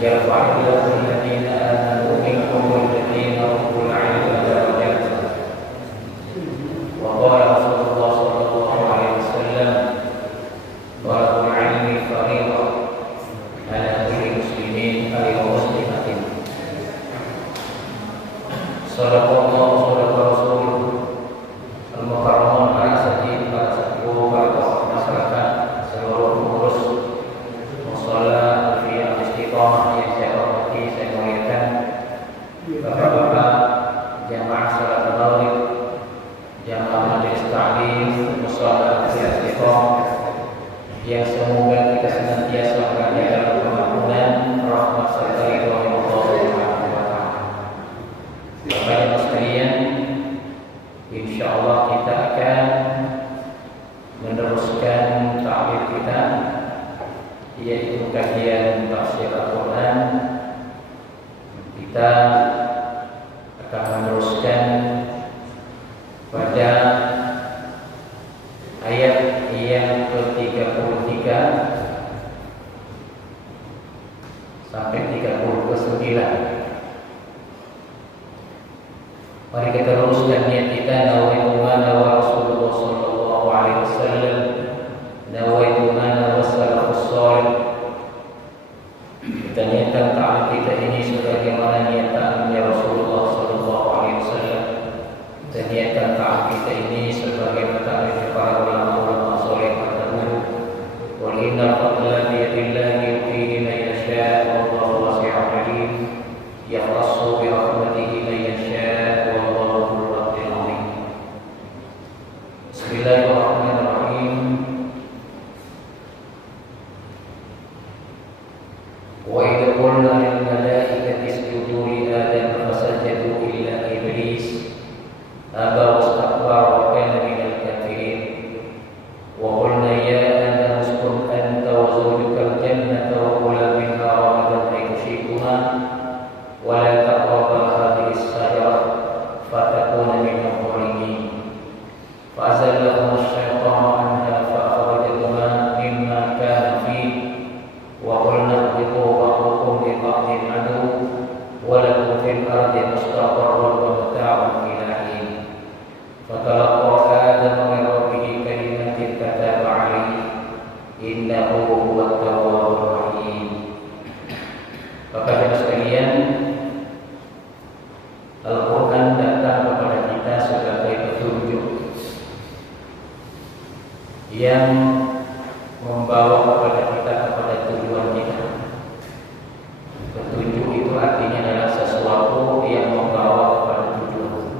يرفع الله الذين آمنوا منكم والذين أوتوا العلم درجات. وقال رسول الله صلى الله عليه وسلم طلب العلم فريضة على كل مسلمين أو مسلمة. صدق الله صدق رسوله al-mukarramun para asatidz, para sepuh, para tokoh masyarakat, seluruh pengurus mushola Alfiyah Istiqomah yang saya hormati, saya muliakan, bapak-bapak jamaah salat tarawih, jamaah majelis taklim mushola Alfiyah Istiqomah, yang semoga kita senantiasa berada dalam kemakmuran, rahmat serta ridho Allah Subhanahu wa taala. Bapak-bapak sekalian, insyaallah kita akan meneruskan ta'lim kita, yaitu kajian tafsir Al-Quran. Kita akan meneruskan pada ayat yang ke-33 sampai 39. Mari kita luruskan niat kita. Nawaitu ma nawa Rasulullah sallallahu alaihi wasallam, nawaitu ma nawa salafus salih. Kita niatkan ta'lim kita ini sebagaimana niat ta'limnya Rasulullah sallallahu alaihi wasallam. Kita niatkan ta'lim kita ini sebagaimana ta'limnya para ulama saleh terdahulu. Qul innal fadla bi yadillahi yutihi man yasha' wallahu wasi'un 'alim. Yakhtassu bi rahmatihi man yasha'. Bismillahirrahmanirrahim. Wa idh qulna lil malaikati isjudu li Adam fasajadu illa iblis aba wastakbara wa kana minal kafirin. Wa qulna ya Adam uskun anta wa zawjuka al-jannata wa kula minha ragadan haythu shi'tuma wa la taqraba hadhihi as-shajarah fatakuna minal zalimin. فأزلهما الشيطان عنها فأخرجهما مما كان فيه وقلنا اهبطوا بعضكم لبعض عدو ولكم في الأرض مستقر ومتاع إلى حين. فتلقى آدم من ربه كلمات فتاب عليه إنه هو التواب الرحيم. Bapak-bapak sekalian, Al-Quran datang kepada kita sebagai petunjuk yang membawa kepada kita kepada tujuan kita. Petunjuk itu artinya adalah sesuatu yang membawa kepada tujuan,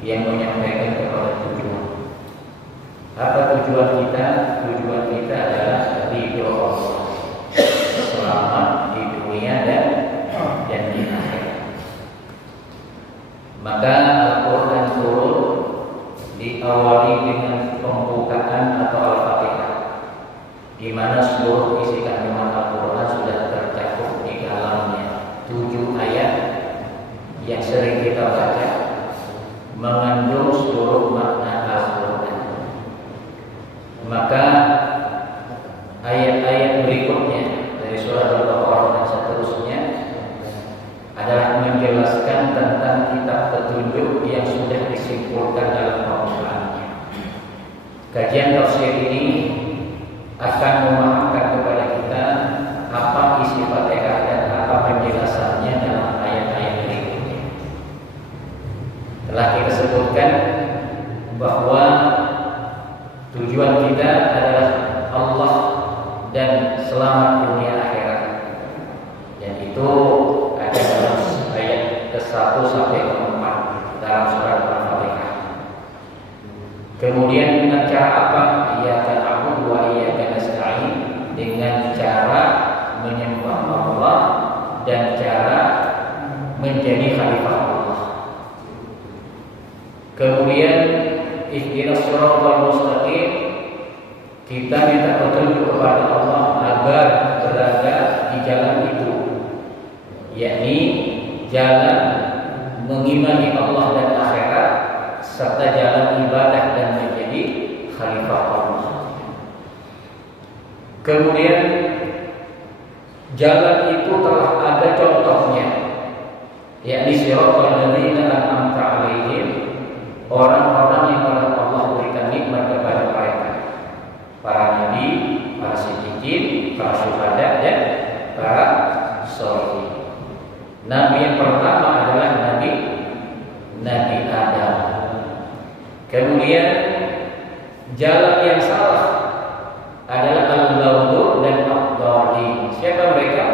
yang menyampaikan kepada tujuan. Apa tujuan kita? Tujuan kita adalah ridho Allah, selamat di dunia dan di akhirat. Maka Al-Quran turun diawali dengan pembukaan atau Al-Fatihah, di mana seluruh isi kandungan Al-Quran sudah tercakup di dalamnya. 7 ayat yang sering kita baca mengandung seluruh makna Al-Quran. Maka ayat-ayat berikutnya dari surah Al-Baqarah dan seterusnya adalah menjelaskan tentang kitab petunjuk yang sudah disimpulkan dalam Al-Quran. Kajian tafsir ini akan memahamkan kepada kita apa isi Fatihah dan apa penjelasannya dalam ayat-ayat berikutnya. Telah kita sebutkan bahwa tujuan kita adalah Allah dan selamat dunia akhirat, dan itu ada dalam ayat ke-1 sampai ke-4 dalam surat Al-Fatihah. Kemudian dengan cara apa? Iyyaka na'budu wa iyyaka nasta'in, dengan cara menyembah Allah dan cara menjadi khalifah Allah. Kemudian ihdinas shiratal mustaqim, kita minta petunjuk kepada Allah agar berada di jalan itu, yakni jalan mengimani Allah dan akhirat serta jalan ibadah dan menjadi khalifah Allah. Kemudian jalan itu telah ada contohnya, yakni siratal ladzina an'amta 'alaihim, orang-orang yang Allah berikan nikmat kepada mereka, para nabi, para siddiqin, para syuhada dan para sholihin. Nabi yang pertama adalah Nabi Adam. Kemudian jalan yang salah adalah al-ghawdu dan ad-dhalin. Siapa mereka?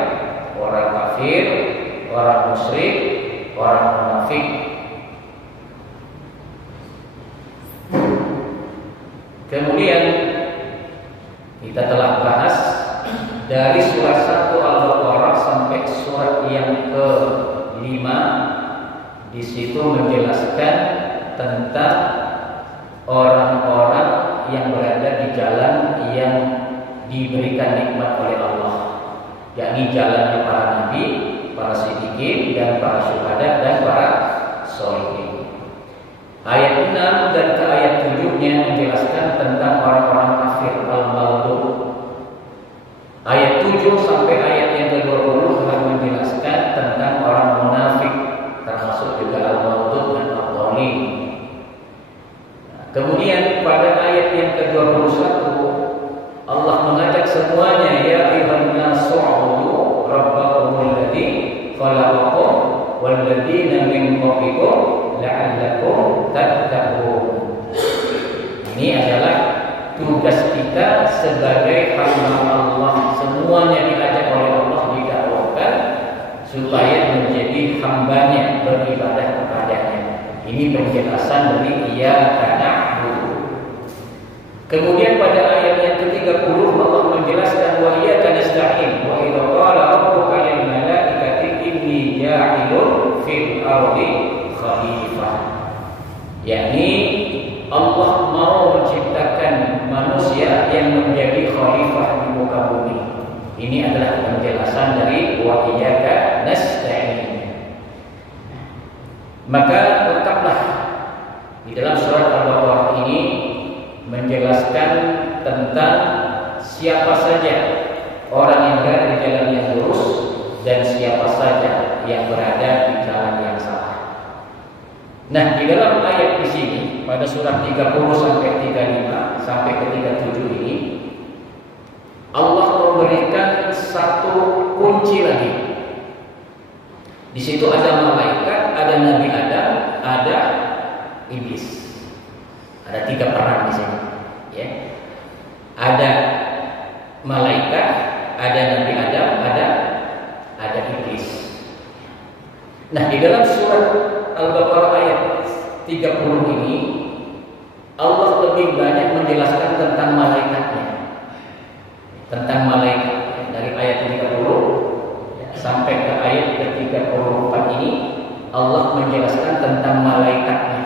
Orang kafir, orang musyrik, orang munafik. Kemudian kita telah bahas dari surat 1 Al-Baqarah sampai surat yang ke-5. Di situ menjelaskan tentang orang-orang yang berada di jalan yang diberikan nikmat oleh Allah, yakni jalannya para nabi, para siddiqin dan para syuhada dan para sholihin. Ayat 6 dan ke ayat 7-nya menjelaskan tentang orang-orang kafir al-maghdub. Ayat 7 sampai ayat yang ke-20 menjelaskan tentang orang munafik, termasuk juga al-maghdub dan ad-dhalin. Kemudian pada ayat yang ke-21 Allah mengajak semuanya, ya ayyuhan nasu ubudu rabbakumul ladzi khalaqakum wal ladzina min qablikum la'allakum tattaqun. Ini adalah tugas kita sebagai hamba Allah. Semuanya diajak oleh Allah, didakwakan supaya menjadi hambanya, beribadah kepadanya. Ini penjelasan dari iyyaka na'budu. Kemudian pada ayat yang ke-30 Allah menjelaskan wa iyyaka nasta'in wa idza qala rabbuka lil malaikati inni ja'ilun fil ardi khalifah. Yakni Allah mau menciptakan manusia yang menjadi khalifah di muka bumi. Ini adalah penjelasan dari wa iyyaka nasta'in. Maka tetaplah di dalam surat Al-Baqarah ini menjelaskan tentang siapa saja orang yang berada di jalan yang lurus dan siapa saja yang berada di jalan yang salah. Nah, di dalam ayat di sini pada surat 30 sampai 35 sampai ke 37 ini Allah memberikan satu kunci lagi. Di situ ada malaikat, ada Nabi Adam, ada iblis. Ada 3 peran di sini, ya. Ada malaikat, ada Nabi Adam, ada iblis. Nah, di dalam surat Al-Baqarah ayat 30 ini Allah lebih banyak menjelaskan tentang malaikatnya. Tentang malaikat dari ayat 30 sampai ke ayat ke-34 ini Allah menjelaskan tentang malaikatnya.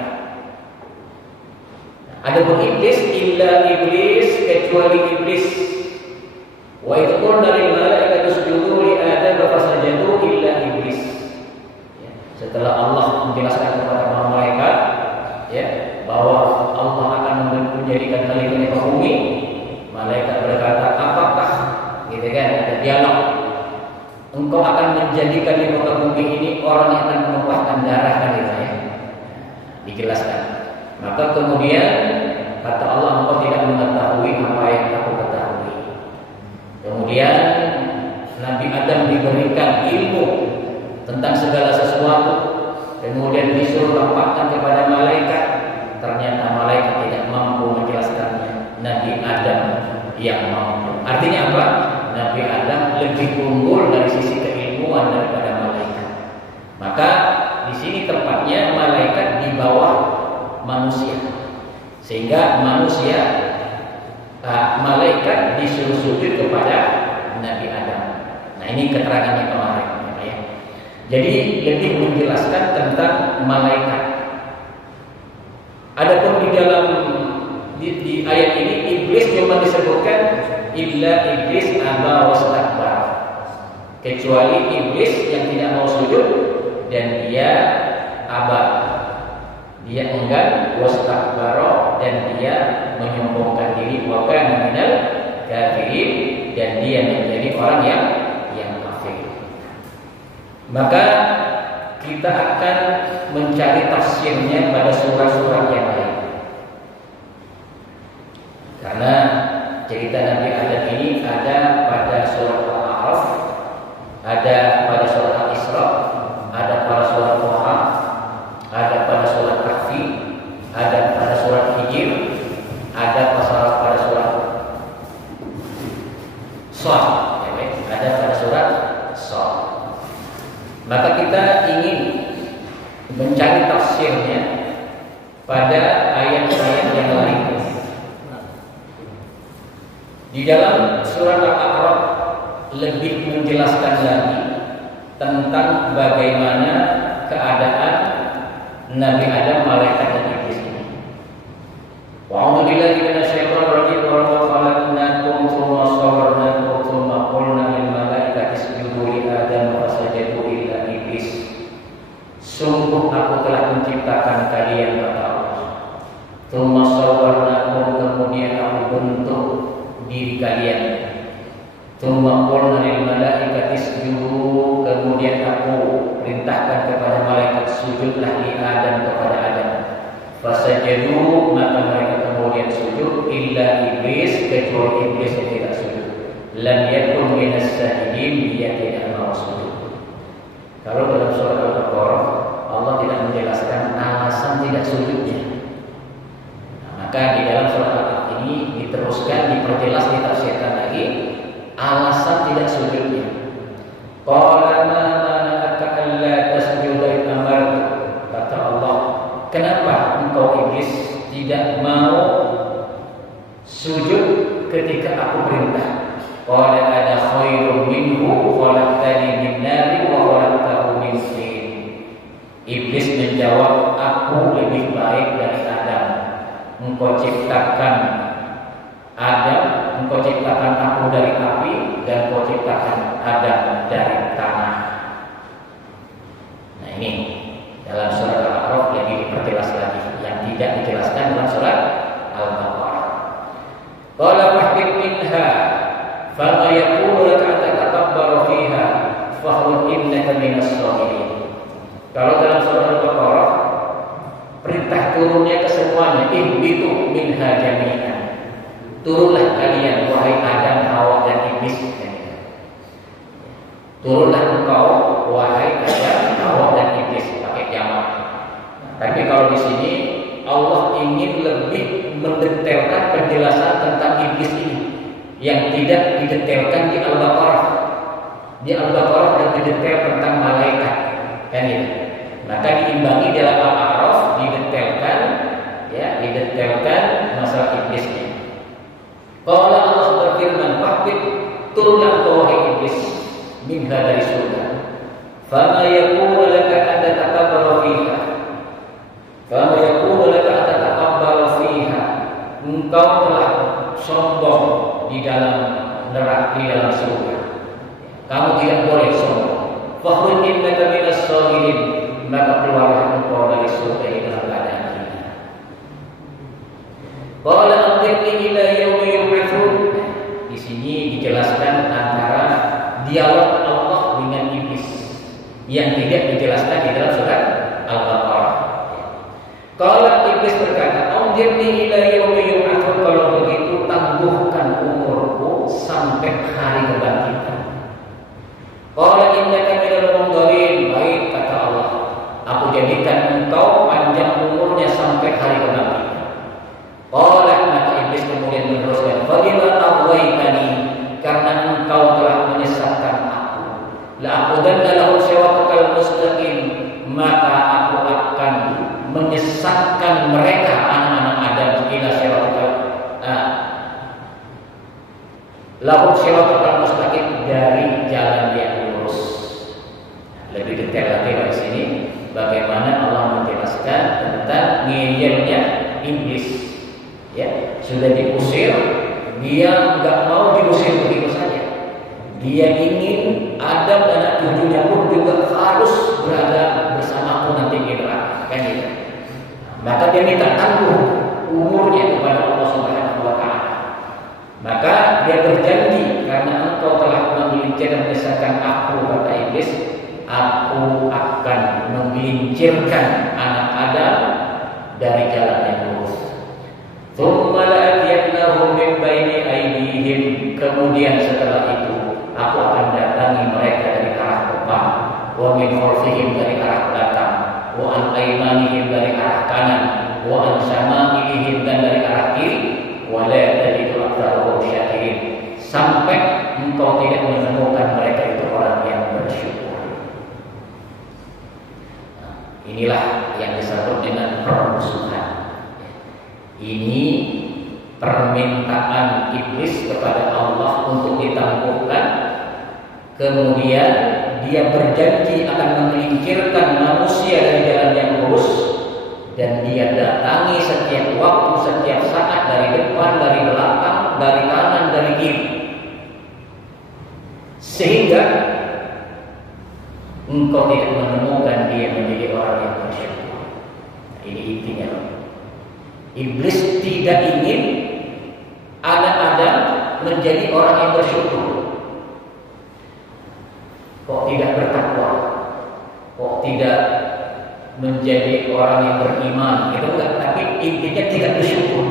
Ada iblis, illa iblis, kecuali iblis. Wa idh qulna lil malaikati isjudu li Adam fasajadu illa iblis. Ya, setelah Allah menjelaskan kepada para malaikat, ya, bahwa Allah akan menjadikan khalifah di bumi, malaikat berkata, apakah, gitu kan, ada dialog. Engkau akan menjadikan di muka bumi ini orang yang akan menumpahkan darah, kan, ya. Dijelaskan. Maka kemudian kata Allah, engkau tidak mengetahui apa yang aku ketahui. Kemudian Nabi Adam diberikan ilmu tentang segala sesuatu. Kemudian disuruh tampakkan kepada malaikat. Ternyata malaikat tidak mampu menjelaskannya. Nabi Adam yang mampu. Artinya apa? Nabi Adam lebih unggul dari sisi keilmuan daripada malaikat. Maka di sini tempatnya malaikat di bawah manusia, sehingga manusia malaikat disuruh sujud kepada Nabi Adam. Nah, ini keterangannya kemarin, ya. Jadi lebih menjelaskan tentang malaikat. Adapun di dalam di ayat ini iblis cuma disebutkan illa iblis aba wastakbar, kecuali iblis yang tidak mau sujud dan dia aba. Dia enggan, wastakbara, dan dia menyombongkan diri, wa kana minal kafirin, dan dia menjadi orang yang kafir. Maka kita akan mencari tafsirnya pada surah-surah yang lain. Karena cerita Nabi Adam ini ada pada surah Al-A'raf, ada pada surah Al-Isra, ada pada surah Thaha, ada pada surah Kahfi, ada pada surah Hijr, ada pada surah Shad, ada pada surah Shad. Maka kita ingin mencari tafsirnya pada ayat-ayat yang lain. Di dalam surat Al-A'raf lebih menjelaskan lagi tentang bagaimana keadaan Nabi Adam, malaikat dan iblis ini. Wa'udzu billahi minasyaitonir rajim wa khalaqnakum tsumma sawwarnakum tsumma qulna lil malaikati isjudu li Adam fasajadu illa iblis. Sungguh aku telah menciptakan kalian, kata Allah. Tsumma sawwarnakum, kemudian aku bentuk diri kalian. Tsumma qulna lil malaikati isjudu, kemudian aku perintahkan kepada malaikat sujudlah li Adam, kepada Adam. Fasajadu, maka mereka kemudian sujud, illa iblis, kecuali iblis yang tidak sujud. Lam yakun minas sajidin, dia tidak mau sujud. Kalau dalam surah Al-Baqarah Allah tidak menjelaskan alasan tidak sujudnya. Maka di dalam surah Al-Baqarah ini diteruskan, diperjelas, ditafsirkan lagi alasan tidak sujudnya. Qala ma mana'aka alla tasjuda idh amartu, kata Allah, kenapa engkau iblis tidak mau sujud ketika aku perintah? Qala ana khairum minhu khalaqtani min narin wa khalaqtahu min tin. Iblis menjawab, aku lebih baik dari Adam. Engkau ciptakan Adam, engkau ciptakan aku dari api, dan engkau ciptakan Adam dari tanah. Nah ini dalam surat Al-A'raf lebih diperjelas lagi yang tidak dijelaskan dalam surat Al-Baqarah. Qala fahbit minha fa yaqulu laka tatakabbaru fiha fakhruj innaka minas sagirin. Kalau dalam surat Al-Baqarah perintah turunnya ke semuanya, ihbitu minha jami'an. Turunlah kalian wahai Adam, Hawa dan iblis. Turunlah engkau wahai Adam, Hawa dan iblis, pakai jamak. Tapi kalau di sini Allah ingin lebih mendetailkan penjelasan tentang iblis ini yang tidak didetailkan di Al-Baqarah. Di Al-Baqarah dan didetail tentang malaikat, kan gitu. Maka diimbangi dalam Al-A'raf didetailkan, ya, didetailkan masalah iblisnya. Kalau Allah berfirman, "Fahbit, turunlah kau wahai iblis minha dari surga. Fama yakunu laka an tatakabbaru fiha. Fama yakunu laka an tatakabbaru fiha." Engkau telah sombong di dalam neraka, di dalam surga. Kamu tidak boleh sombong. Fakhruj innaka minas sagirin, maka keluarlah engkau dari surga ini dalam keadaan hina. Qala anzirni ila yaumi yub'atsun. Di sini dijelaskan antara dialog Allah dengan iblis yang tidak dijelaskan di dalam surat Al-Baqarah. Kalau iblis berkata, "Anzirni ila yaumi yub'atsun," kalau begitu tangguhkan umurku sampai hari kebangkitan. Qala innaka minal munzirin, baik kata Allah, aku jadikan engkau panjang umurnya sampai hari kebangkitan. Qala, maka iblis kemudian meneruskan, "Fabima aghwaytani," karena engkau telah menyesatkan aku. La'aqudanna lahum siratal mustaqim, maka aku akan menyesatkan mereka, anak-anak Adam, ila siratal lahum siratal mustaqim, dari jalan yang lurus. Lebih detail lagi di sini bagaimana Allah menjelaskan tentang ngeyelnya iblis. Ya, sudah diusir, dia nggak mau diusir begitu saja. Dia ingin Adam dan anak cucunya pun juga harus berada bersamaku nanti di neraka, kan gitu. Maka dia minta tangguh umurnya kepada Allah Subhanahu wa Ta'ala. Maka dia berjanji, karena engkau telah menggelincir dan menyesatkan aku, kata iblis, aku akan menggelincirkan anak Adam dari jalan yang lurus. Tsumma la'atiyannahum min baini aydihim, kemudian setelah itu aku akan datangi mereka dari arah depan, wa min khalfihim dari arah belakang, wa an aymanihim dari arah kanan, wa an syama'ilihim dan dari arah kiri, wa la tajidu aktsarahum syakirin, sampai engkau tidak menemukan mereka itu orang yang bersyukur. Inilah yang disebut dengan permusuhan. Ini permintaan iblis kepada Allah untuk ditangguhkan. Kemudian dia berjanji akan menggelincirkan manusia dari jalan yang lurus, dan dia datangi setiap waktu, setiap saat, dari depan, dari belakang, dari kanan, dari kiri, sehingga engkau tidak menemukan dia menjadi orang yang bersyukur. Ini intinya. Iblis tidak ingin anak Adam menjadi orang yang bersyukur. Kok tidak bertakwa? Kok tidak menjadi orang yang beriman? Itu enggak, tapi intinya tidak bersyukur.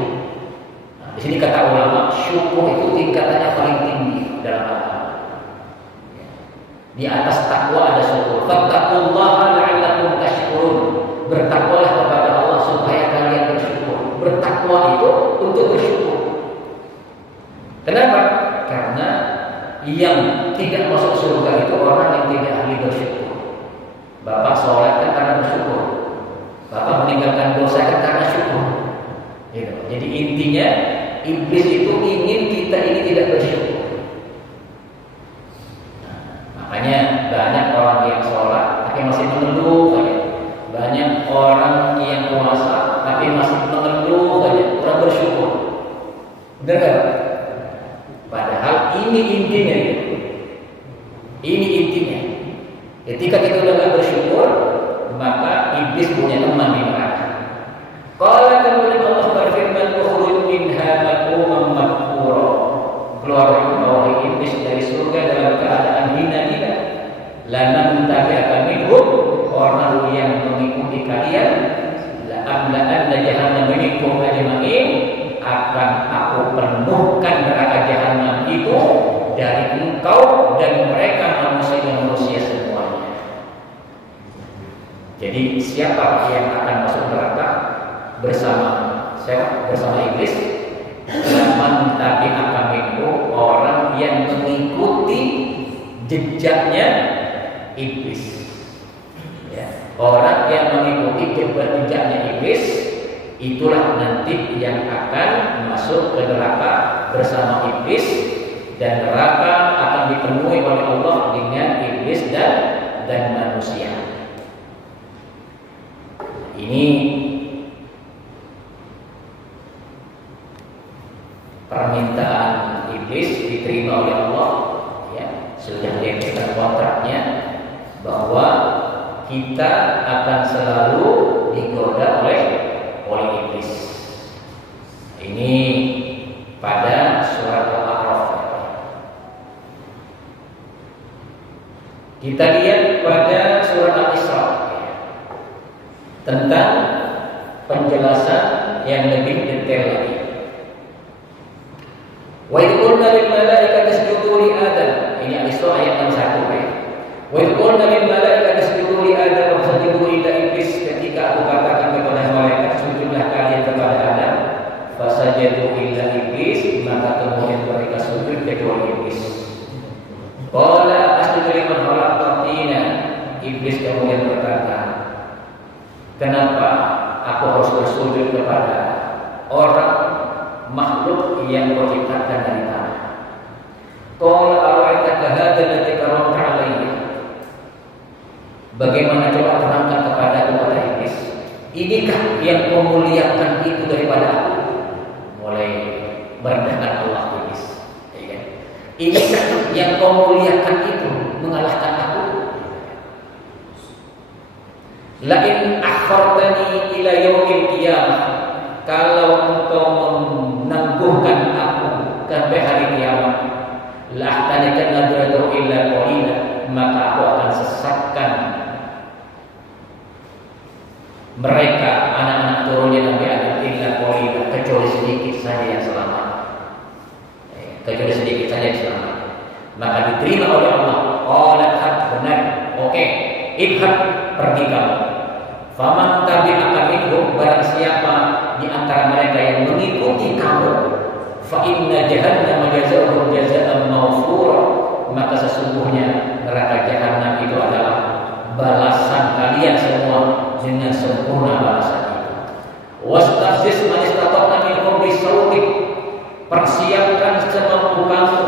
Nah, di sini kata ulama, syukur itu tingkatannya paling tinggi dalam agama. Di atas takwa ada syukur. Fattaqullaha la'allakum tashkurun. Bertakwalah kepada Allah supaya kalian bersyukur. Bertakwa itu untuk bersyukur. Kenapa? Karena yang tidak masuk surga itu orang yang tidak ahli bersyukur. Bapak sholat kan karena bersyukur. Bapak meninggalkan dosa kan karena syukur. Gitu. Jadi intinya iblis itu ingin kita ini tidak bersyukur. Makanya banyak orang yang sholat tapi masih mengeluh saja. Banyak orang yang puasa tapi masih mengeluh saja, kurang bersyukur. Benar kan? Padahal ini intinya. Ini intinya. Ketika kita sudah tidak bersyukur, maka iblis punya teman di neraka. Qala kemudian Allah berfirman, "Ukhruj minha madhmuman madhura." Keluar dari iblis dari surga dalam keadaan hina-hina. Lanam tabi'aka minhum, orang yang mengikuti kalian, la amla'anna jahannama minkum ajma'in, akan aku penuhkan neraka jahanam itu dari engkau dan mereka manusia semuanya. Jadi siapa yang akan masuk neraka bersama siapa? Bersama iblis. Man tabi'aka minhum, orang yang mengikuti jejaknya iblis. Ya. Orang yang mengikuti jejaknya iblis, itulah nanti yang akan masuk ke neraka bersama iblis, dan neraka akan dipenuhi oleh Allah dengan iblis dan manusia. Ini permintaan iblis diterima oleh Allah, ya, sudah diatur kontraknya bahwa kita akan selalu digoda oleh iblis. Ini pada surat Al-A'raf. Kita lihat pada surat Al-Isra tentang penjelasan yang lebih detail lagi. Wa idh qulna lil malaikati isjudu li Adam. Ini Al-Isra ayat 61 ya. Wa idh qulna lil malaikati isjudu li Adam fasjudu illa iblis, ketika aku katakan kepada malaikat sujudlah kalian kepada Adam, fasajadu illa iblis, maka kemudian mereka sujud kecuali iblis. Qala asjudu liman khalaqta tina. Iblis kemudian berkata, kenapa aku harus bersujud kepada orang makhluk yang kau ciptakan dari tanah? Qala ara'aitaka hadza alladhi karamta 'alayya. Bagaimana coba terangkan kepadaku, kata iblis, inikah yang kau muliakan itu daripada aku? Mulai merendahkan Allah iblis. Ya. Inikah yang kau muliakan itu mengalahkan aku? La in akhartani ila yaumil qiyamah, kalau engkau menangguhkan aku sampai hari kiamat, la ahtanikan nadratu illa qalila, maka aku akan sesat sesatkan mereka anak-anak turunnya Nabi Adam illa qalila, kecuali sedikit saja yang selamat. Kecuali sedikit saja yang selamat. Maka diterima oleh Allah. Qala benar. Oke, idhab, pergi kamu. Faman tabi'aka minhum, barang siapa di antara mereka yang mengikuti kamu, fa inna jahannam jazaa'uhum jazaa'an mawfura, maka sesungguhnya neraka jahanam itu adalah balasan kalian semua dengan sempurna balasan itu. Wastafziz man istata'ta minhum bisautik, persiapkan semampu kamu,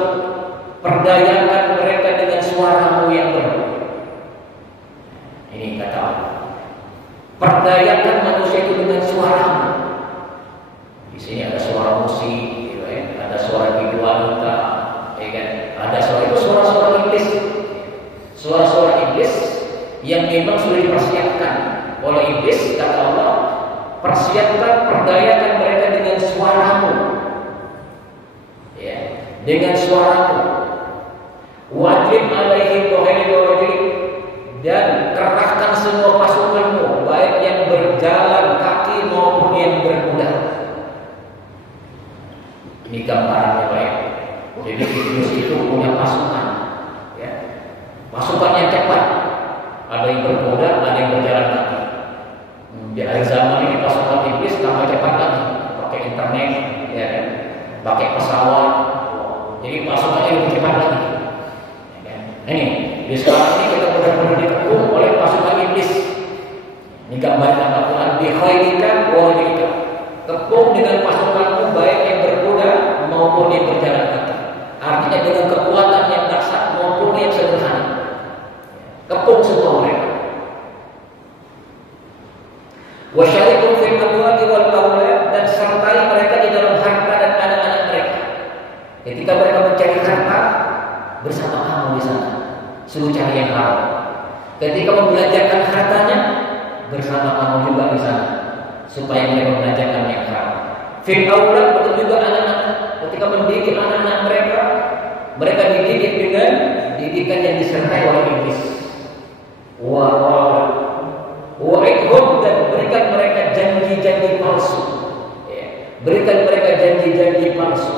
perdayakan mereka dengan suaramu yang merdu. Ini kata Allah. Perdayakan manusia itu dengan suaramu. Di sini ada suara musik, gitu ya. Ada suara bidu wanita, ya kan? Ada suara itu suara-suara iblis, suara-suara iblis yang memang sudah dipersiapkan oleh iblis. Kata Allah, persiapkan, perdayakan mereka dengan suaramu, ya, dengan suaramu. Wajib alaihi wajib, dan kerahkan semua pasukanmu, baik yang berjalan kaki maupun yang berkuda. Ini gambarannya baik. Jadi iblis itu punya pasukan, ya. Pasukan yang cepat. Ada yang berkuda, ada yang berjalan kaki. Di akhir zaman ini pasukan iblis tambah cepat lagi, pakai internet, ya kan? Pakai pesawat. Jadi pasukannya lebih cepat lagi. Ini di sekarang ini kita benar-benar dikepung oleh pasukan iblis. Ini gambaran Al-Quran, bikhairika wa bika, kepung dengan pasukanmu baik yang berkuda maupun yang berjalan kaki. Artinya dengan kekuatan yang dahsyat maupun yang sederhana, kepung semua mereka. Wa syarikum fil amwali wal aulad, dan sertai mereka di dalam harta dan anak-anak mereka. Ketika mereka mencari harta, bersama kamu di sana, suruh cari yang haram. Ketika membelanjakan hartanya, bersama kamu juga di sana, supaya mereka membelanjakan yang haram. Fil aulad, betul juga anak-anak. Ketika mendidik anak-anak mereka, mereka dididik dengan didikan yang disertai oleh iblis. Wa'idhum, dan berikan mereka janji-janji palsu. Berikan mereka janji-janji palsu.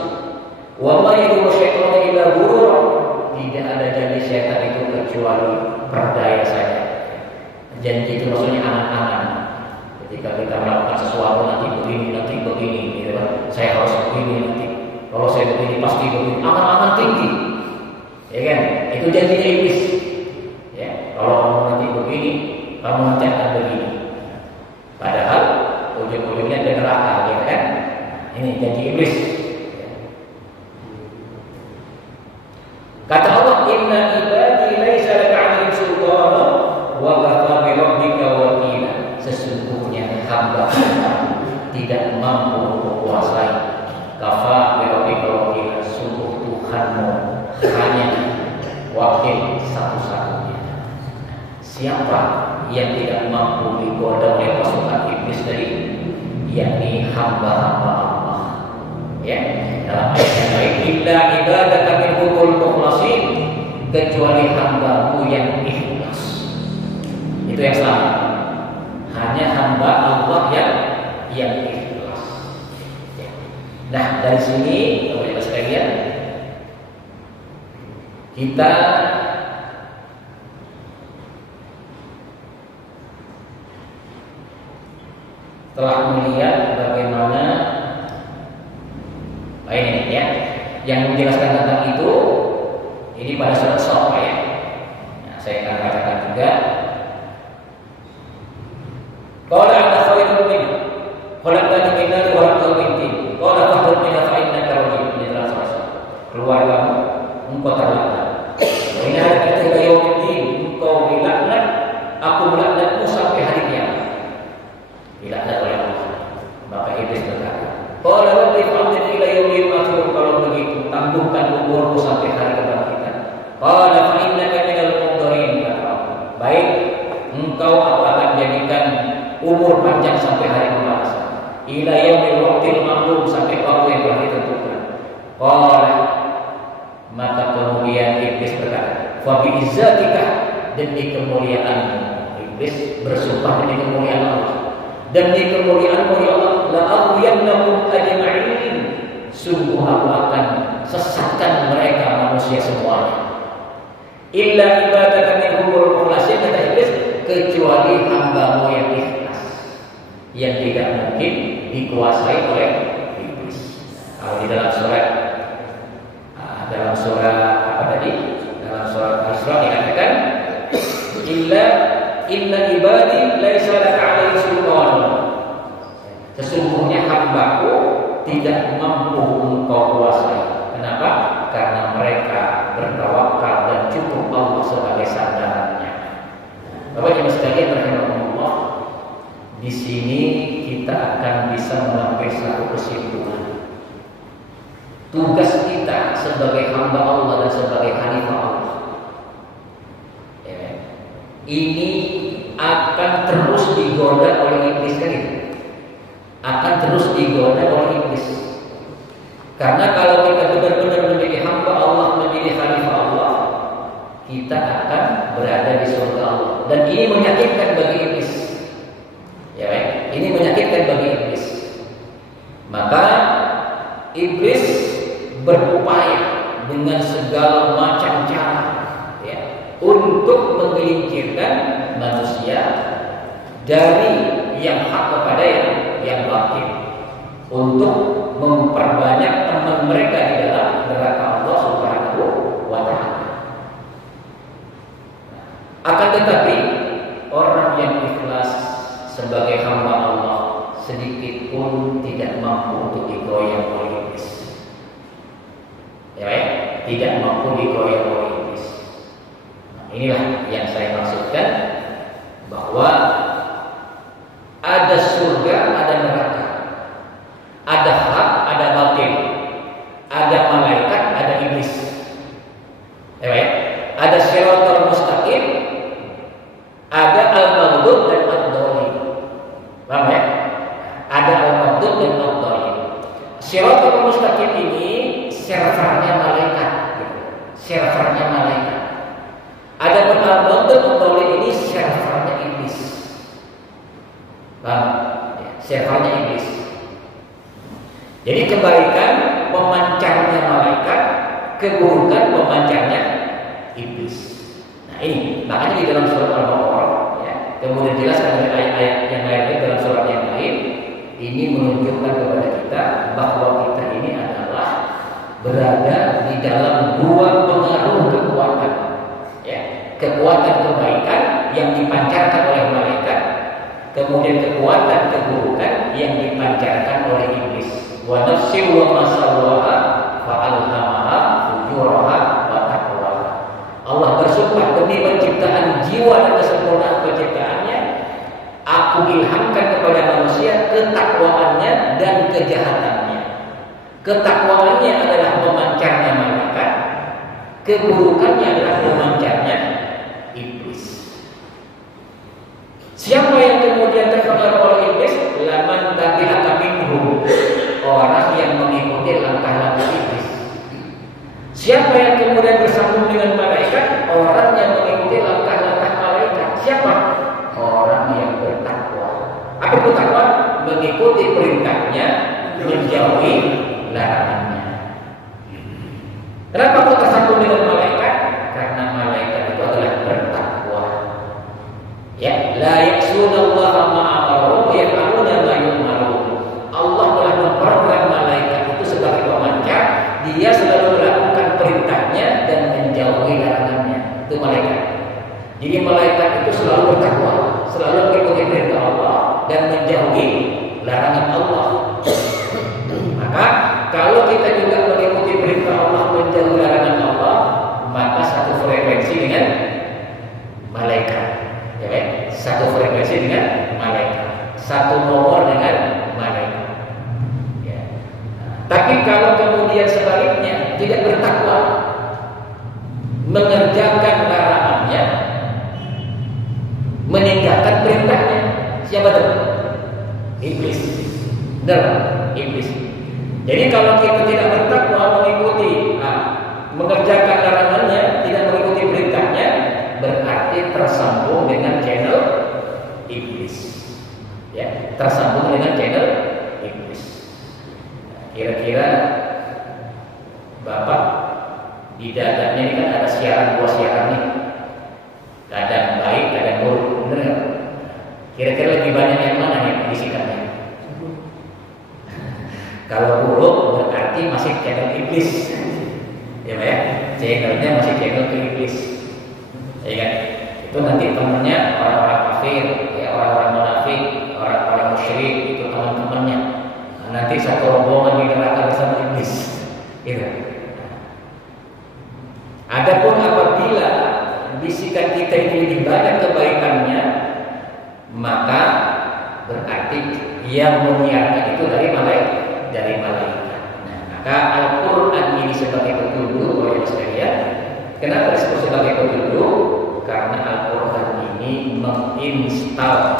Wa ma yad'u syaitana illa ghurura, tidak ada janji syaitan itu kecuali perdaya saja. Janji itu maksudnya angan-angan. Ketika kita melakukan sesuatu, nanti begini, gitu kan? Saya harus begini nanti. Kalau saya begini pasti begini. Angan-angan tinggi, ya kan? Itu janjinya iblis. Ya, kalau kamu nanti begini, kamu nanti akan begini. Padahal ujung-ujungnya ada neraka, ya kan? Ini janji iblis. Kata Allah, inna ibadi laisa laka 'alaihim sultana wa kafa bi rabbika wakila. Sesungguhnya hamba tidak mampu menguasai. Kafa bi rabbika wakila, sungguh Tuhanmu hanya wakil satu-satunya. Siapa yang tidak mampu digoda oleh pasukan iblis tadi? Yakni hamba-hamba Allah. Ya, dalam ayat yang lain, illa ibadaka minhumul mukhlasin, kecuali hamba-Mu yang ikhlas. Itu yang selamat. Hanya hamba Allah yang ikhlas. Ya. Nah, dari sini teman-teman sekalian, kita telah melihat bagaimana ini ya, yang menjelaskan tentang itu. Ini pada surat Shaff ya. Nah, saya akan bacakan juga. Qala ana khairun minhu, khalaqtani min nar wa khalaqtahu min tin. Qala fakhruj minha fa innaka rajim. Ini adalah surat. Keluar kamu, engkau terlaknat. Wa inna laka ila yaumiddin, engkau dilaknat, aku melaknatmu sampai hari kiamat. Dilaknat oleh Allah. Maka iblis berkata, qala rabbi fa'dini ila yaumi yub'atsun, kalau begitu tangguhkan umurku sampai hari kebangkitan. Qala fa innaka minal mundzirin, kata Allah. Baik, engkau aku akan jadikan umur panjang sampai hari pembalasan. Ila yaumil waqtil ma'lum, sampai waktu yang telah ditentukan. Qala, maka kemudian iblis berkata, fa bi izzatika, demi kemuliaan-Mu. Iblis bersumpah demi kemuliaan Allah. Demi kemuliaan-Mu ya Allah, la aghwiyannakum ajma'in. Sungguh aku akan sesatkan mereka manusia semuanya. Illa ibadaka minhumul mukhlasin, kata Iblis, kecuali hamba-Mu yang ikhlas, yang tidak mungkin dikuasai oleh iblis. Kalau di dalam surat apa tadi? Dalam surat Al-Isra dikatakan, inna ibadi laisa laka 'alaihi sultan. Sesungguhnya hamba-Ku tidak mampu engkau kuasai. Kenapa? Karena mereka bertawakal dan cukup Allah sebagai sandarannya. Bapak Ibu sekalian rahimahumullah, di sini kita akan bisa mengambil satu kesimpulan. Tugas kita sebagai hamba Allah dan sebagai khalifah Allah, ini akan terus digoda oleh iblis kan itu? Akan terus digoda oleh iblis. Karena kalau kita benar-benar menjadi hamba Allah, menjadi khalifah Allah, kita akan berada di surga Allah. Dan ini menyakitkan bagi iblis. Ya, ini menyakitkan bagi iblis. Maka iblis berupaya dengan segala macam cara, ya, untuk menggelincirkan manusia dari yang hak kepada yang batil, untuk memperbanyak teman mereka di dalam neraka Allah Subhanahu wa Ta'ala. Akan tetapi orang yang ikhlas sebagai hamba Allah sedikit pun tidak mampu untuk digoyang oleh iblis. Ya, tidak mampu digoyang oleh iblis. Nah, inilah yang saya maksudkan, bahwa ada surga, ada neraka, ada hak, ada batil, ada malaikat, ada iblis. Ya, ada siratal mustaqim, ada al-maghdub dan ad-dhalin. Paham ya? Ada al-maghdub dan ad-dhalin. Siratal mustaqim ini servernya malaikat, servernya malaikat. Ada al-maghdub dan ad-dhalin ini servernya iblis. Paham? Ya, servernya iblis. Jadi kebaikan pemancarnya malaikat, keburukan pemancarnya iblis. Nah ini makanya di dalam surat Al-Baqarah, ya, kemudian dijelaskan oleh ayat-ayat yang lainnya dalam surat yang lain. Ini menunjukkan kepada kita bahwa kita ini adalah berada di dalam dua pengaruh kekuatan, ya, kekuatan kebaikan yang dipancarkan oleh malaikat, kemudian kekuatan keburukan yang dipancarkan oleh iblis. Wa nafsin wa ma sawwaha fa alhamaha fujuraha wa taqwaha. Allah bersumpah demi penciptaan jiwa dan kesempurnaan penciptaannya, aku ilhamkan kepada manusia ketakwaannya dan kejahatannya. Ketakwaannya adalah memancarnya malaikat, keburukannya adalah memancarnya iblis. Siapa yang kemudian terpengaruh oleh iblis? Laman tabi'aka minhum, orang yang mengikuti langkah-langkah iblis. Siapa yang kemudian bersambung dengan malaikat? Orang yang mengikuti langkah-langkah malaikat. Siapa? Orang yang bertakwa. Apa itu takwa? Mengikuti perintahnya, menjauhi larangannya. Kenapa kok tersambung dengan malaikat? Karena malaikat itu adalah bertakwa. Ya, la ya'sunallaha ma amaru yaf'aluna ma yu'marun. Allah telah memprogram malaikat itu sebagai pemancar, dia selalu melakukan perintahnya dan menjauhi larangannya. Itu malaikat. Jadi malaikat itu selalu bertakwa, selalu mengikuti perintah Allah dan menjauhi larangan Allah. Maka kalau kita juga mengikuti perintah Allah, menjauhi larangan Allah, maka satu frekuensi dengan malaikat. Ya, satu frekuensi dengan malaikat, satu nomor dengan malaikat. Ya. Tapi kalau kemudian sebaliknya tidak bertakwa, mengerjakan larangannya, meninggalkan perintahnya, siapa itu? Iblis. Benar, iblis. Jadi kalau kita tidak bertakwa, mengikuti, mengerjakan larangannya, tidak mengikuti perintahnya, berarti tersambung dengan channel iblis. Kira-kira Bapak di dadanya ini kan ada siaran, dua siaran nih, kadang baik, kadang buruk, bener nggak? Kira-kira lebih banyak yang mana nih bisikannya? Kalau buruk berarti masih channel iblis, ya Pak ya, channelnya masih channel ke iblis, ya kan? Itu nanti temennya orang-orang kafir, ya orang-orang munafik, orang-orang musyrik, itu teman-temannya. Nah, nanti satu rombongan di neraka bersama iblis, gitu. Adapun apabila bisikan kita ini lebih banyak kebaikannya, maka berarti yang menyiarkan itu dari malaikat. Nah, maka Al-Quran ini sebagai petunjuk, oleh sekalian. Kenapa disebut sebagai petunjuk? Karena Al-Quran ini menginstal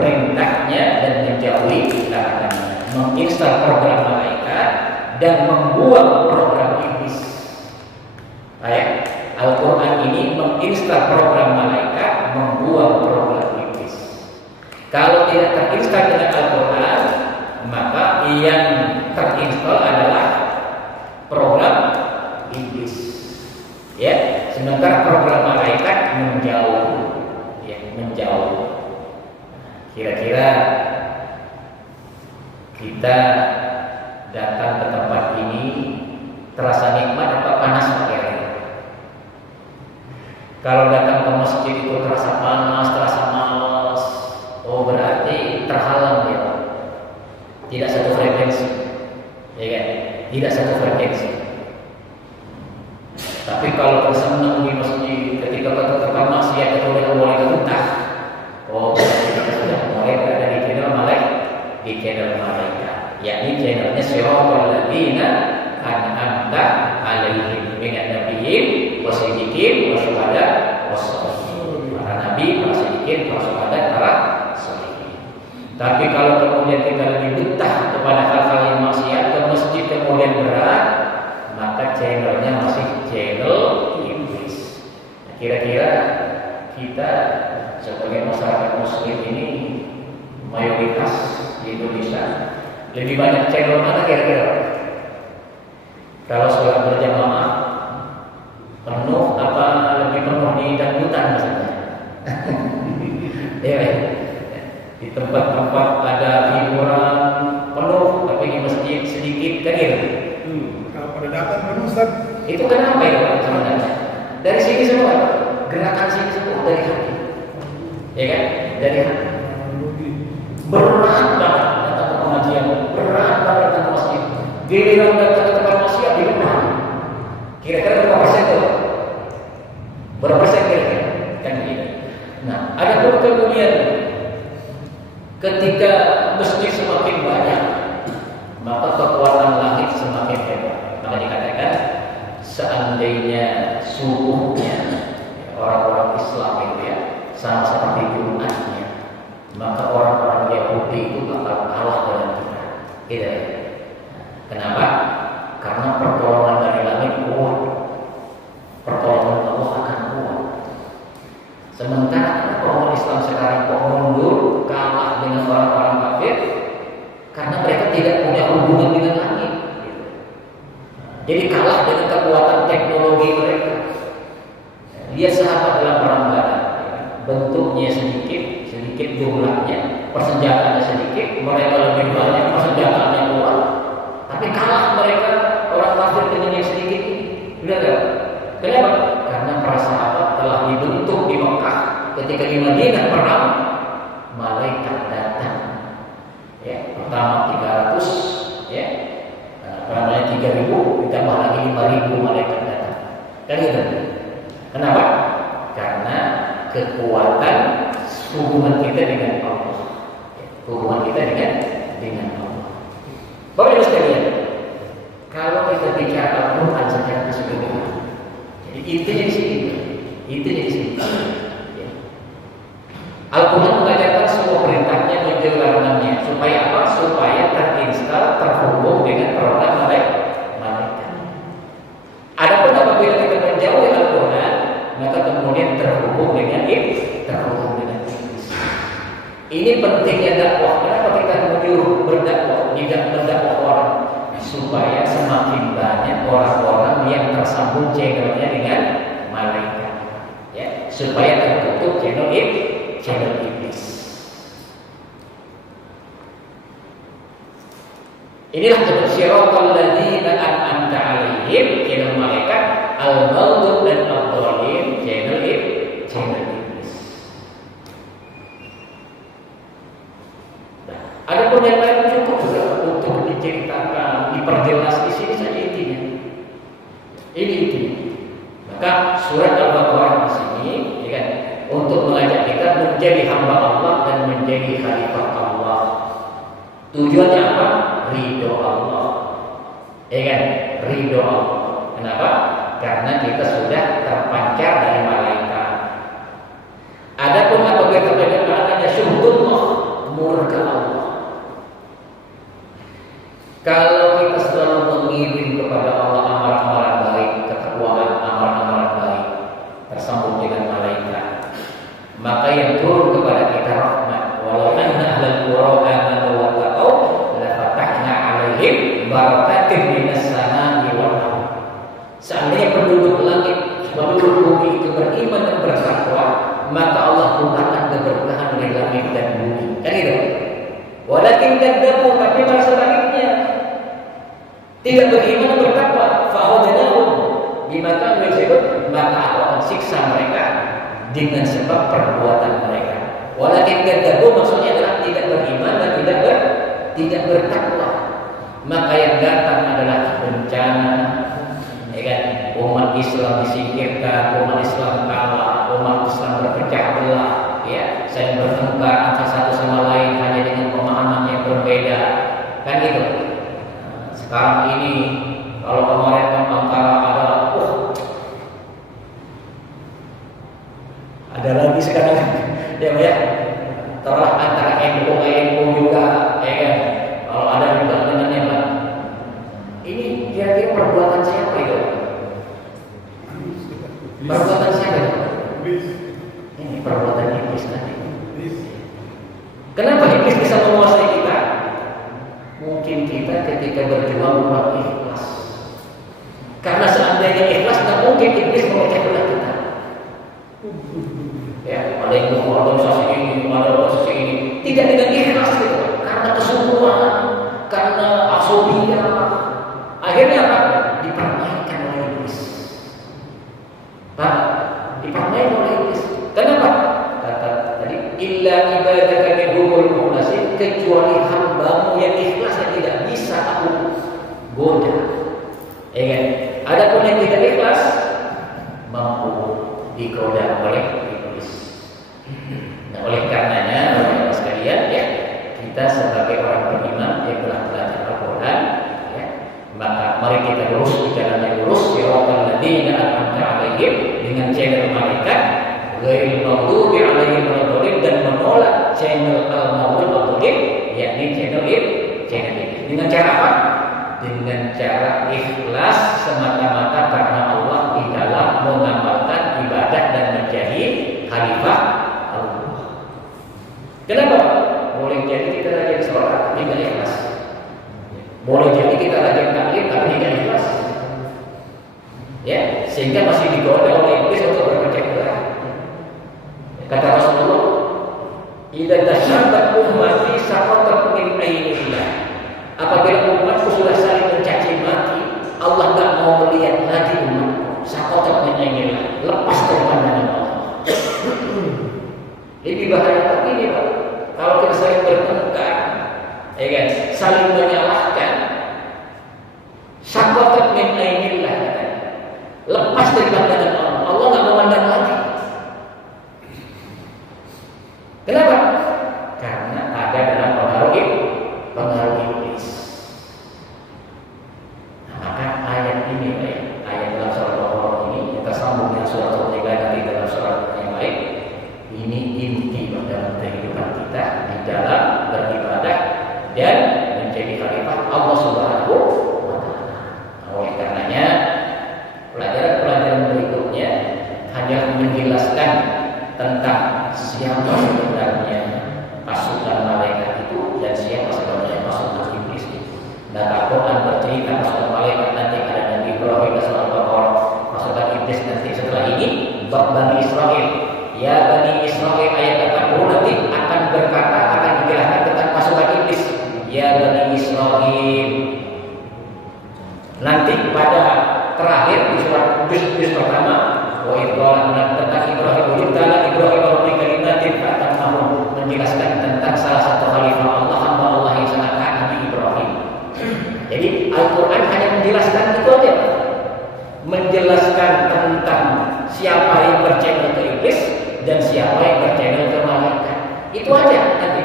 perintahnya dan menjauhi larangannya, menginstal program malaikat dan membuang program iblis. Baik, Al-Quran ini menginstal program malaikat, membuang program iblis. Kalau tidak terinstal dengan Al-Quran, maka yang terinstal adalah program iblis. Ya, sementara program malaikat menjauh, ya, menjauh. Kira-kira kita datang ke tempat ini terasa nikmat apa panas kira-kira? Kalau datang ke masjid itu terasa panas, terasa malas, oh berarti terhalang ya, tidak satu frekuensi, ya kan? Tidak satu frekuensi. Tapi kalau tersenang di masjid ketika kata maksiat atau tidak boleh ketuntah, oh berarti kita sudah mulai berada di channel malaikat, yakni channelnya siratal ladzina an'amta alaihim minan nabiyyin wasiddiqin wasyuhada wassalihin. Para nabi, para siddiqin, para syuhada, para sholihin. Tapi kalau kemudian kita lebih betah kepada hal-hal yang maksiat, ke masjid kemudian berat, maka channelnya masih channel iblis. Nah, kira-kira kita sebagai masyarakat muslim ini mayoritas di Indonesia lebih banyak channel mana kira-kira? Kalau sholat berjamaah penuh apa lebih penuh di dangdutan misalnya? Ya, di tempat-tempat ada hiburan penuh, tapi di masjid sedikit kan gitu. Kalau pada datang kan Ustaz, itu kenapa ya Pak sebenarnya? Dari sini semua, gerakan sini semua dari hati, ya kan? Dari hati. Berat banget datang ke pengajian, berat banget datang ke masjid. Giliran datang ke tempat maksiat di rumah. Kira-kira berapa persen tuh? Berapa persen kira-kira? Kan gitu. Nah, ada pun kemudian ketika masjid semakin banyak, maka kekuatan langit semakin hebat. Maka dikatakan seandainya subuhnya orang-orang Islam itu ya sama seperti Jumatnya, maka orang-orang Yahudi itu bakal kalah dengan kita. Gitu. Kenapa? Karena pertolongan dari langit kuat, pertolongan Allah akan kuat. Sementara orang Islam sekarang kok mundur, kalah dengan orang-orang kafir, karena mereka tidak punya hubungan dengan langit. Jadi kalah dengan kekuatan teknologi mereka. Dia sahabat dalam perang Badar, bentuknya sedikit, sedikit jumlahnya, persenjataannya sedikit, mereka lebih banyak, persenjataannya kuat, tapi kalah mereka orang kafir dengan yang sedikit ini. Benar tak? Kenapa? Karena para sahabat telah dibentuk di Mekah. Ketika di Madinah perang, malaikat datang. Ya, pertama 300, ya, perangnya 3.000, ditambah lagi 5.000 malaikat datang. Kan gitu? Kenapa? Karena kekuatan hubungan kita dengan Allah, hubungan kita dengan Allah. Bapak Ibu sekalian, kalau kita bicara Al-Quran secara keseluruhan, jadi intinya di sini, intinya di sini. Ya. Al-Quran mengajarkan semua perintahnya, menjauhi larangannya, supaya apa? Supaya terinstal, terhubung dengan program malaikat. Adapun apabila kita menjauhi Al-Quran, maka kemudian terhubung dengan iblis. Ini pentingnya dakwah. Kenapa kita menyuruh berdakwah, tidak berdakwah orang? Supaya semakin banyak orang-orang yang tersambung channelnya dengan malaikat, ya, supaya tertutup channel iblis. Inilah bentuk siratal ladzina an'amta 'alaihim, channel malaikat, al-maghdub dan ad-dhalin, channel iblis. Adapun yang lain cukup sudah untuk diceritakan, diperjelas di sini saja intinya. Ini intinya. Maka surat Al-Baqarah di sini, ya kan, untuk mengajak kita menjadi hamba Allah dan menjadi khalifah Allah. Tujuannya apa? Ridho Allah. Ya kan? Ridho Allah. Kenapa? Karena kita sudah terpancar dari malaikat. Adapun apabila terjadi adanya syuhudullah, murka Allah. Kalau kita selalu mengirim kepada Allah amalan-amalan baik, ketakwaan, amalan-amalan baik, tersambung dengan malaikat, maka yang turun kepada kita rahmat. Walau anna ahlal qura amanu wa taqaw la fatahna 'alaihim barakatin minas samaa'i wal ardh. Seandainya penduduk langit, penduduk bumi itu beriman dan bertakwa, maka Allah bukakan keberkahan dari langit dan bumi. Kan itu? Walakin kadzabu, tapi malah sebaliknya. Tidak beriman dan bertakwa, fa'udnahum bima kanu yaksibun, maka aku akan siksa mereka dengan sebab perbuatan mereka. Walakin kadzabu maksudnya adalah tidak beriman dan tidak bertakwa. Maka yang datang adalah bencana, ya kan? Umat Islam disingkirkan, umat Islam kalah, umat Islam berpecah belah, ya, saling bertengkar antara satu sama lain hanya dengan pemahaman yang berbeda, kan gitu. Sekarang ini kalau kemarin antara ada lagi sekarang ya telah antara NU juga, ya kan? Kalau ada juga dengan yang lain. Ini kira-kira perbuatan siapa itu? Perbuatan siapa itu? Ini perbuatan iblis tadi. Kenapa iblis bisa menguasai kita? Mungkin kita ketika berjuang kurang ikhlas. Karena seandainya ikhlas, tak mungkin iblis memecah belah kita. Ya, ada yang organisasi ini, ada organisasi ini, tidak dengan ikhlas gitu. Karena kesungguhan, karena asobia, akhirnya apa? Dipermainkan oleh iblis. Pak, dipermainkan oleh iblis. Kenapa? Kata tadi, illa ibadaka minhumul mukhlasin, kecuali hambamu yang ikhlas yang tidak bisa aku goda. Ya kan? Adapun yang tidak ikhlas mampu digoda oleh iblis. Nah, oleh karenanya, teman-teman sekalian, ya, kita sebagai orang beriman yang telah belajar Al-Quran, ya, maka mari kita lurus di jalan yang lurus, siratal ladzina an'amta 'alaihim, dengan channel malaikat, ghairil maghdubi 'alaihim waladdallin, dan menolak channel al-maghdub, yakni channel ini. Dengan cara apa? Dengan cara ikhlas semata-mata karena Allah di dalam mengamalkan ibadah dan menjadi khalifah Allah. Kenapa? Boleh jadi kita rajin sholat tapi tidak ikhlas. Boleh jadi kita rajin taklim tapi tidak ikhlas. Ya, sehingga masih digoda oleh iblis untuk berpecah belah. Kata Rasulullah, "Idza tashabbat ummati saqatat min ainillah." Apabila umatku sudah saling mencaci maki, Allah tak mau melihat lagi umatku. Saqatat min ainillah, lepas dari pandangan Allah. Lebih bahaya lagi nih, Pak. Kalau kita saling bertengkar, ya kan, saling menyalahkan, saqatat min ainillah, lepas dari pandangan Allah. Allah tak memandang lagi. Kenapa? Karena ada dalam pengaruh iblis. Nah, maka ayat ini, ayat dalam surat Al-Baqarah ini, kita sambung dengan surat Al-Tiga nanti dalam surat yang lain. Ini inti dalam kehidupan kita di dalam beribadah dan menjadi khalifah Allah Subhanahu wa Ta'ala. Oleh karenanya, pelajaran-pelajaran berikutnya hanya menjelaskan tentang siapa sebenarnya cerita pasukan malaikat nanti ada Nabi Ibrahim dan surah Al-Baqarah, pasukan iblis nanti setelah ini bab Bani Israel. Ya Bani Israel ayat 80 nanti akan berkata, akan dijelaskan tentang pasukan iblis. Ya Bani Israel. Nanti pada terakhir di surat juz pertama, wa Ibrahim tentang Ibrahim wujudlah Ibrahim rabbi kalimatin fa'tamahum, menjelaskan tentang salah satu khalifah Allah, hamba Allah yang sangat taat, Nabi Ibrahim. Jadi Al-Quran hanya menjelaskan itu aja, menjelaskan tentang siapa yang berchannel ke iblis dan siapa yang berchannel ke malaikat. Itu aja nanti.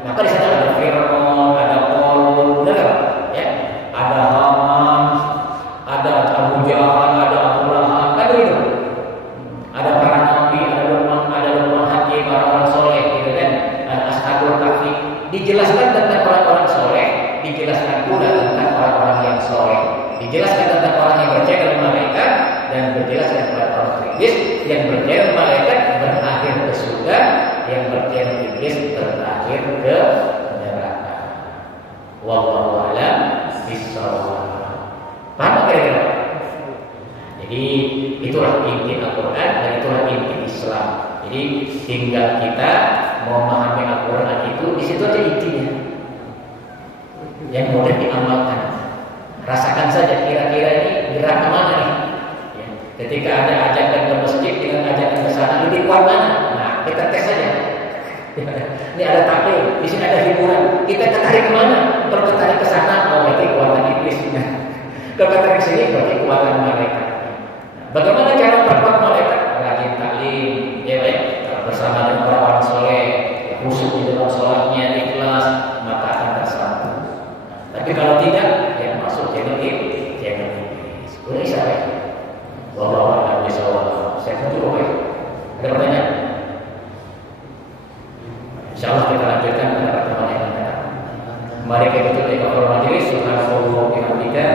Maka di sana ada Fir'aun, ada Qarun, benar ya? Ada Haman, ada Abu Jahal, ada Abu Lahab, kan begitu. Ada para nabi, ada Luqman Hakim, orang-orang soleh, gitu kan? Ada Ashabul Kahfi. Dijelaskan tentang orang-orang soleh, dijelaskan pula tentang orang-orang yang soleh, dijelaskan tentang orang yang berchannel malaikat dan dijelaskan tentang orang iblis yang berchannel malaikat berakhir ke surga, yang berchannel iblis berakhir ke neraka. Wallahu a'lam bishawab. Paham kira-kira? Jadi itulah inti Al-Quran dan itulah inti Islam. Jadi tinggal kita mau memahami Al-Quran itu, di situ aja intinya yang mudah diamalkan. Rasakan saja kira-kira ini gerak kemana nih ya. Ketika ada ajakan ke masjid dengan ajakan ke sana, ini kuat mana? Nah, kita tes saja. Ini ada taklim, di sini ada hiburan, kita tertarik kemana? Kalau tertarik ke sana, oh itu kekuatan iblis. Kalau tertarik ke sini, berarti kekuatan malaikat. Bagaimana cara berbuat malaikat? Rajin taklim, ya baik, bersama dengan orang-orang soleh, khusyuk di dalam sholatnya, ikhlas, maka akan tersambung. Tapi kalau tidak, ya masuk channel iblis. Boleh saya? Wallahu a'lam bishawab. Saya cukup ya. Ada pertanyaan? Insyaallah kita lanjutkan pada pertemuan yang akan datang. Mari kita tutup majelis. Subhanallah wa bihamdika.